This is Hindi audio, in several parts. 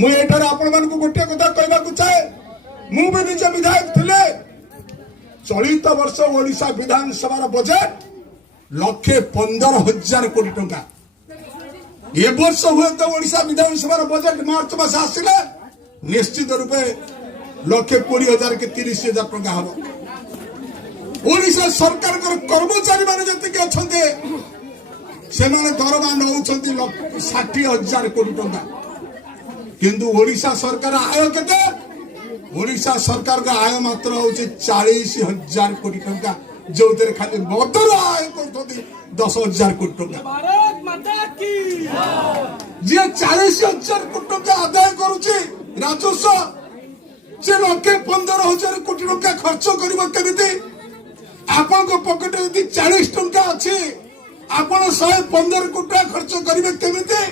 मुझे आपण गोटे कथा कहना चाहे मुझे निज विधायक थे चलित वर्ष ओडिशा विधानसभा बजेट 1,15,000 कोटी टंका ए वर्ष हुए तो ओडिशा विधानसभा बजेट मार्च मास आसिले निश्चित रूपे 1,20,000 के 30,000 टंका हम ओडिशा सरकार कर्मचारी मान जी अच्छा से दरमा नौ 60,000 कोटी टंका किंतु ओडिशा सरकार आय केते ओडिशा सरकार का आय मात्र हूँ 40,000 कोटी टंका जो खाली मदर आय कर 10,000 कोटी टंका जी 40,000 कोटी टंका आदाय करुच्ची राजस्व जे 1,15,000 कोटी टंका खर्च कर आपण पकेट यदि 40 टंका अच्छी आपण 115 कोटी टंका खर्च करेंगे केमिति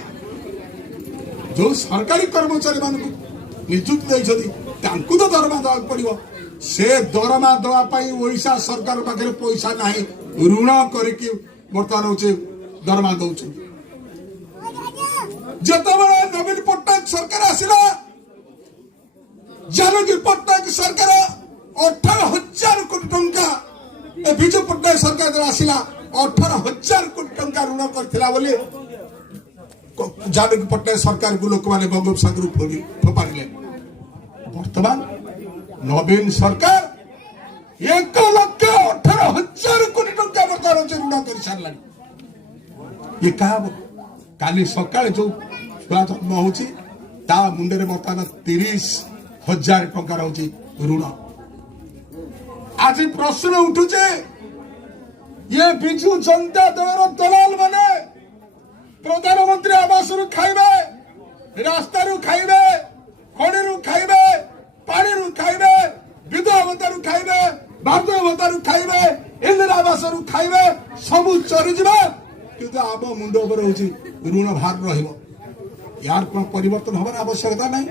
जो सरकारी कर्मचारी मान नियुक्ति तो दरमा दवा पड़ो से दरमा दवाई ओडिशा सरकार पाखे पैसा ना ऋण करके बर्तमान हूँ दरमा दौर जिते नवीन पट्टनायक सरकार आसला जानकी पट्टनायक सरकार 18,000 कोटी टंका विजु पट्टनायक सरकार आसला 18,000 कोटी टंका ऋण करथिला बोली जानकी पट्टनायक सरकार को लोक मैंने बंगोपसागर फोपाड़े वर्तमान नवीन सरकार 1,18,000 कोटी टंका बर्तमान ऋण कर सारा ये क्या काली सकाଳେ जो छुआ जन्म होची ता मुंडे बर्तमान 30,000 टंका रोचे ऋण आज प्रश्न उठुचे ये बिजु जनता दल दलाल माने प्रधानमंत्री आवास खाइबे रास्ता खाइबे खड़ी खाइबे पानी खाइबे विधवा भत्ता खाइबे बार्धक्य भत्ता खाइबे इंदिरा आवास खाइबे सब चरीजा कि आम मुंड ऋण भार रहा यार परिवर्तन हमार आवश्यकता नहीं।